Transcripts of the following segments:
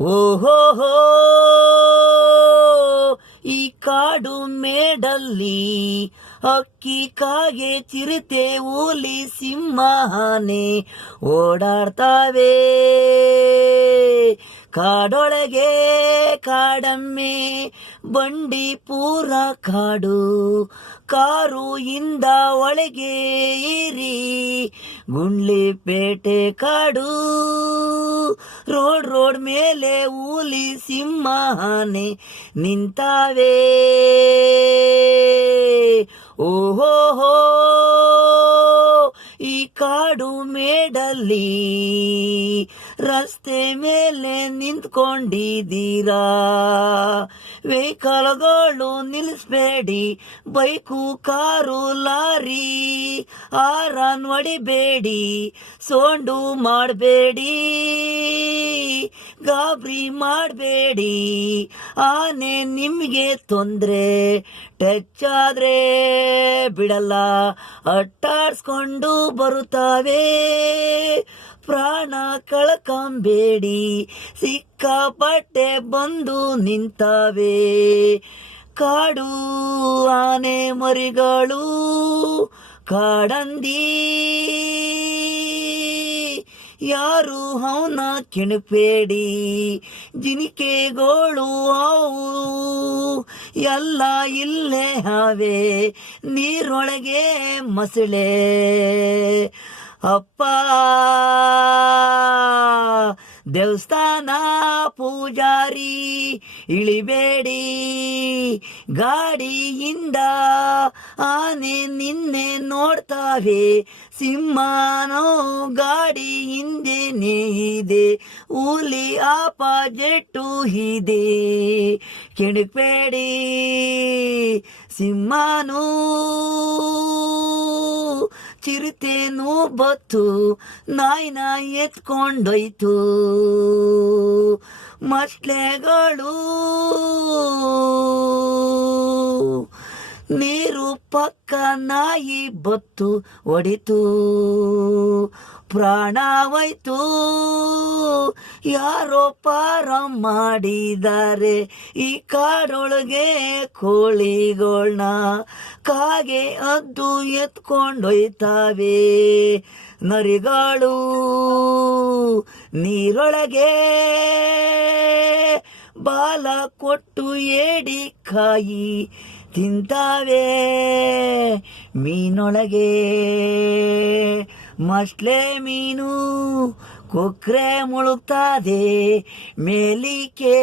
ಓಹೋ ಈ ಕಾಡು ಮೇಡಲ್ಲಿ ಅಕ್ಕಿ ಕಾಗೆ ಚಿರತೆ ಹುಲಿ ಸಿಂಹನೇ ಓಡಾಡ್ತಾವೆ. ಕಾಡೊಳಗೆ ಕಾಡಮ್ಮೆ ಬಂಡಿ ಪೂರ ಕಾಡು, ಕಾರು ಇಂದ ಒಳಗೆ ಇರಿ ಗುಂಡ್ಲಿಪೇಟೆ ಕಾಡು. ರೋಡ್ ಮೇಲೆ ಹುಲಿ ಸಿಂಹನೇ ನಿಂತಾವೆ. ಓಹೋ ಈ ಕಾಡು ಮೇಡಲ್ಲಿ ರಸ್ತೆ ಮೇಲೆ ನಿಂತ್ಕೊಂಡಿದ್ದೀರಾ? ವೆಹಿಕಲ್ಗಳು ನಿಲ್ಲಿಸ್ಬೇಡಿ, ಬೈಕು ಕಾರು ಲಾರಿ ಆರನ್ ಹೊಡಿಬೇಡಿ, ಸೋಂಡು ಮಾಡಬೇಡಿ, ಗಾಬರಿ ಮಾಡಬೇಡಿ. ಆನೆ ನಿಮಗೆ ತೊಂದ್ರೆ ಟಚ್ ಆದ್ರೆ ಬಿಡಲ್ಲ, ಅಟ್ಟಾಡ್ಸ್ಕೊಂಡು ಬರುತ್ತಾವೆ. ಪ್ರಾಣ ಕಳ್ಕೊಂಬೇಡಿ, ಸಿಕ್ಕಾಪಟ್ಟೆ ಬಂದು ನಿಂತಾವೆ. ಕಾಡು ಆನೆ ಮರಿಗಳು ಕಾಡಂದಿ, ಯಾರು ಅವನ ಕೆಣಬೇಡಿ. ಜಿನಿಕೆಗಳು ಅವು ಎಲ್ಲ ಇಲ್ಲೇ ಹಾವೆ, ನೀರೊಳಗೆ ಮಸಳೆ. ಅಪ್ಪ ದೇವಸ್ಥಾನ ಪೂಜಾರಿ ಇಳಿಬೇಡಿ ಗಾಡಿಯಿಂದ, ಆನೆ ನಿನ್ನೆ ನೋಡ್ತಾವೆ. ಸಿಂಹನೋ ಗಾಡಿ ಹಿಂದೆನೇ ಇದೆ, ಹುಲಿ ಆಪೋಸಿಟ್ಟು ಇದೆ. ಕೆಣಕಬೇಡಿ, ಸಿಂಹನೂ ಚಿರತೆನೂ ಬತ್ತು ನಾಯಿನ ಎತ್ಕೊಂಡೋಯ್ತು. ಮಸ್ಲೆಗಳು ನೀರು ಪಕ್ಕ ನಾಯಿ ಬತ್ತು ಹೊಡಿತು, ಪ್ರಾಣ ಹೋಯ್ತು. ಯಾರೋ ಪಾರ ಮಾಡಿದ್ದಾರೆ ಈ ಕಾಡೊಳಗೆ ಕೋಳಿಗಳನ್ನ, ಕಾಗೆ ಅದ್ದು ಎತ್ಕೊಂಡೊಯ್ತಾವೆ. ನರಿಗಳು ನೀರೊಳಗೆ ಬಾಲ ಕೊಟ್ಟು ಏಡಿ ಕಾಯಿ ತಿಂತಾವೆ. ಮೀನೊಳಗೆ ಮಸ್ಲೆ ಮೀನು ಕೊಕ್ರೆ ಮುಳುಗ್ತಾದೆ, ಮೇಲಿಕೆ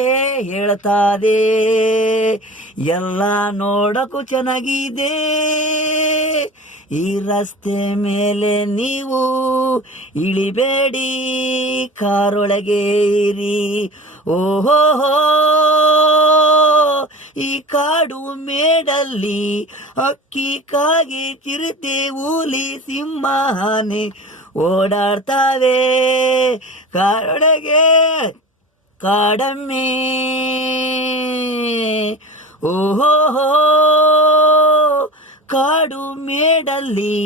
ಹೇಳ್ತಾದೆ. ಎಲ್ಲ ನೋಡಕ್ಕೂ ಚೆನ್ನಾಗಿದೆ, ಈ ರಸ್ತೆ ಮೇಲೆ ನೀವು ಇಳಿಬೇಡಿ, ಕಾರೊಳಗೆ ಇರಿ. ಓಹೋ ಈ ಕಾಡು ಮೇಡಲ್ಲಿ ಅಕ್ಕಿ ಕಾಗೆ ಚಿರತೆ ಹುಲಿ ಸಿಂಹನೇ ಓಡಾಡ್ತಾವೆ. ಕಾಡೊಳಗೆ ಕಾಡಮ್ಮೆ. ಓಹೋ ಕಾಡು ಮೇಡಲ್ಲಿ